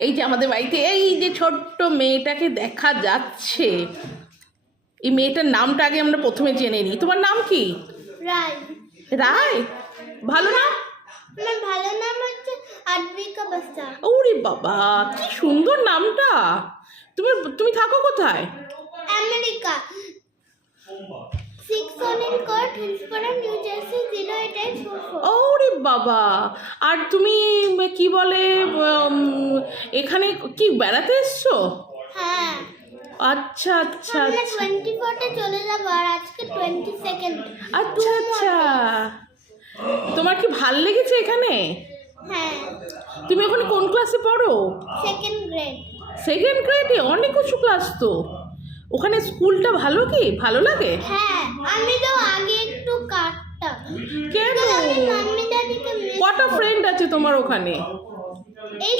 এই যে আমাদের বাড়িতে এই যে ছোট্ট মেয়েটাকে দেখা যাচ্ছে, এই মেয়েটার নামটা আগে আমরা প্রথমে জেনে নিই। তোমার নাম কি? রায়। রায়, ভালো নাম। আমার ভালো নাম হচ্ছে আদ্রিকা বাসা। ওরে বাবা, কি সুন্দর নামটা। তুমি তুমি থাকো কোথায়? America, 6 O'Neil Court, Hillsborough, New Jersey 08844। ওরে বাবা, আর তুমি কি বলে এখানে কি বেড়াতে এসছো? হ্যাঁ, আচ্ছা আচ্ছা আমরা আচ্ছা 24-এ চলে যাবো আর আজকে 22nd। আচ্ছা আচ্ছা, তোমার কি ভাল লেগেছে এখানে? হ্যাঁ, তুমি ওখানে কোন ক্লাসে পড়ো? 2nd grade। সেকেন্ড গ্রেডে? অনেক উঁচু ক্লাস তো। ওখানে স্কুলটা ভালো, কি ভালো লাগে? হ্যাঁ, আমি তো আগে একটু কাটতাম। কেন? আমি মাম্মি দাদিকে কটা ফ্রেন্ড আছে তোমার ওখানে? এই